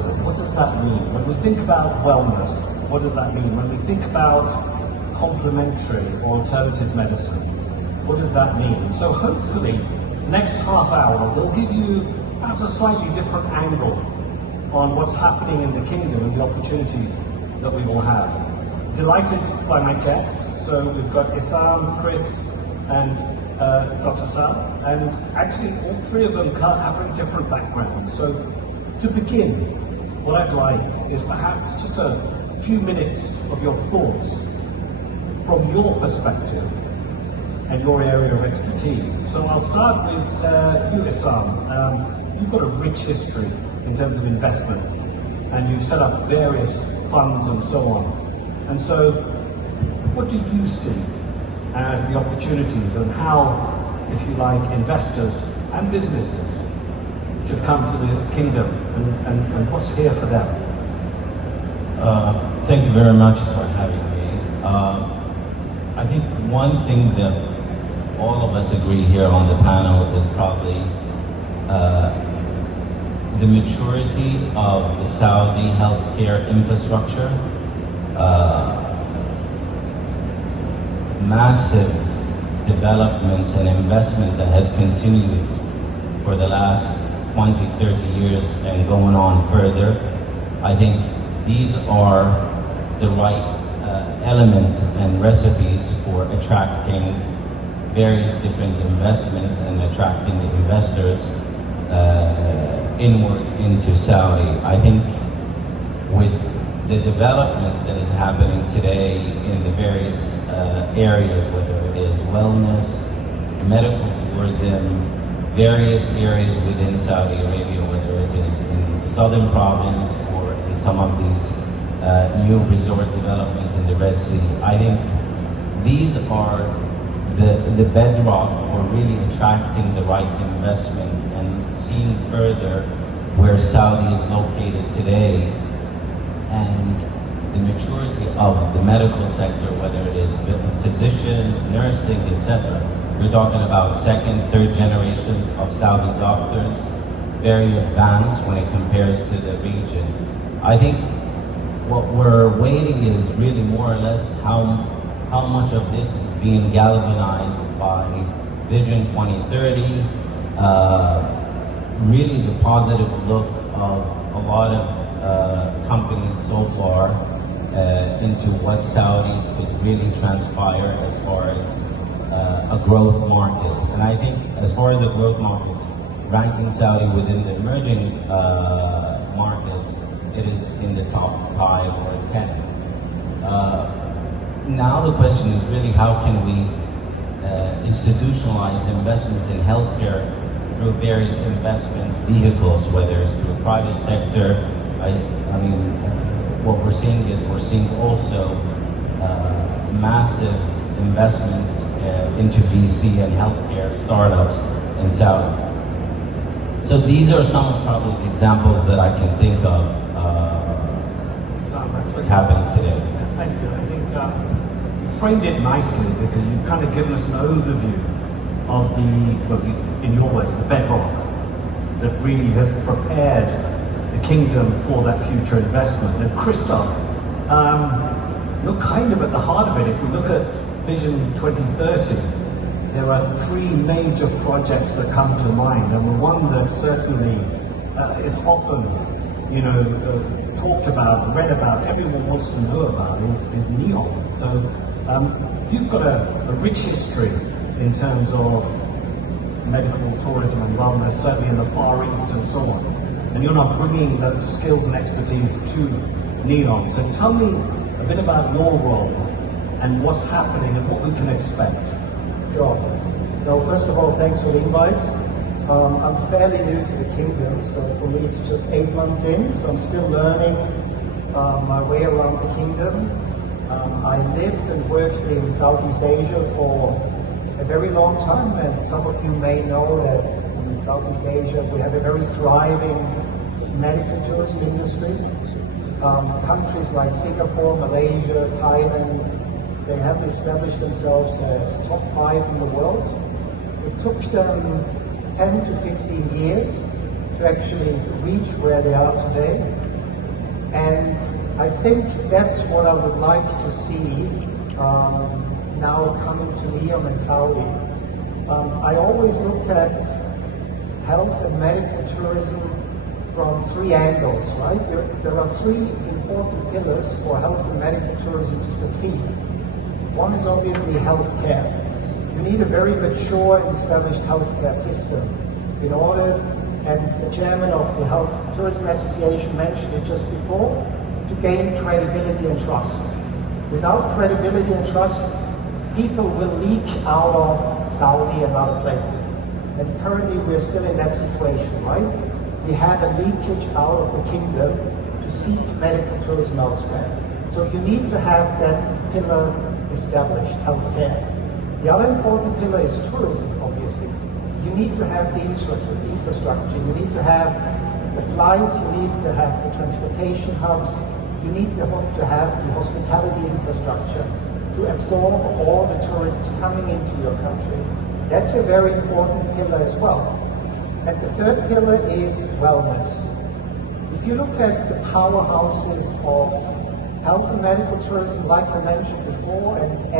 tourism, what does that mean? When we think about wellness, what does that mean? When we think about complementary or alternative medicine, what does that mean? So hopefully, next half hour will give you perhaps a slightly different angle on what's happening in the kingdom and the opportunities that we will have. Delighted by my guests. So we've got Essam, Chris, and Dr. Sal, and actually all three of them have very different backgrounds. So to begin, what I'd like is perhaps just a few minutes of your thoughts from your perspective and your area of expertise. So I'll start with you, Essam. You've got a rich history in terms of investment, and you've set up various funds and so on. And so, what do you see as the opportunities and how, if you like, investors and businesses should come to the kingdom and what's here for them? Thank you very much for having me. I think one thing that all of us agree here on the panel is probably the maturity of the Saudi healthcare infrastructure. Massive developments and investment that has continued for the last 20, 30 years and going on further. I think these are the right elements and recipes for attracting various different investments and attracting the investors inward into Saudi. I think with the developments that is happening today in the various areas, whether it is wellness, medical tourism, various areas within Saudi Arabia, whether it is in the southern province or in some of these new resort development in the Red Sea. I think these are the bedrock for really attracting the right investment and seeing further where Saudi is located today, and the maturity of the medical sector, whether it is physicians, nursing, etc. We're talking about second, third generations of Saudi doctors, very advanced when it compares to the region. I think what we're waiting is really more or less how much of this is being galvanized by Vision 2030, really the positive look of a lot of companies so far into what Saudi could really transpire as far as a growth market. And I think as far as a growth market, ranking Saudi within the emerging markets, it is in the top 5 or 10. Now the question is really how can we institutionalize investment in healthcare through various investment vehicles, whether it's through private sector. I mean, what we're seeing is we're seeing also massive investment into VC and healthcare startups in Saudi. So these are some of probably the examples that I can think of what's happening today. Yeah, thank you. I think you framed it nicely because you've kind of given us an overview of the, well, in your words, the bedrock that really has prepared the kingdom for that future investment. And Christoph, you're kind of at the heart of it. If we look at Vision 2030, there are 3 major projects that come to mind, and the one that certainly is often, talked about, read about, everyone wants to know about is NEOM. So you've got a rich history in terms of medical tourism and wellness, certainly in the Far East and so on. And you're now bringing those skills and expertise to NEOM. So tell me a bit about your role and what's happening and what we can expect. Sure. Well, first of all, thanks for the invite. I'm fairly new to the kingdom, so for me it's just 8 months in, so I'm still learning my way around the kingdom. I lived and worked in Southeast Asia for a very long time, and some of you may know that in Southeast Asia we have a very thriving medical tourism industry. Countries like Singapore, Malaysia, Thailand, they have established themselves as top 5 in the world. It took them 10 to 15 years to actually reach where they are today. And I think that's what I would like to see now coming to Riyadh and Saudi. I always look at health and medical tourism from three angles, right? There are three important pillars for health and medical tourism to succeed. One is obviously healthcare. You need a very mature and established healthcare system in order, and the chairman of the Health Tourism Association mentioned it just before, to gain credibility and trust. Without credibility and trust, people will leak out of Saudi and other places. And currently we're still in that situation, right? We had a leakage out of the kingdom to seek medical tourism elsewhere. So you need to have that pillar established, healthcare. The other important pillar is tourism, obviously. You need to have the infrastructure, you need to have the flights, you need to have the transportation hubs, you need to have the hospitality infrastructure to absorb all the tourists coming into your country. That's a very important pillar as well. And the third pillar is wellness. If you look at the powerhouses of health and medical tourism, like I mentioned before, and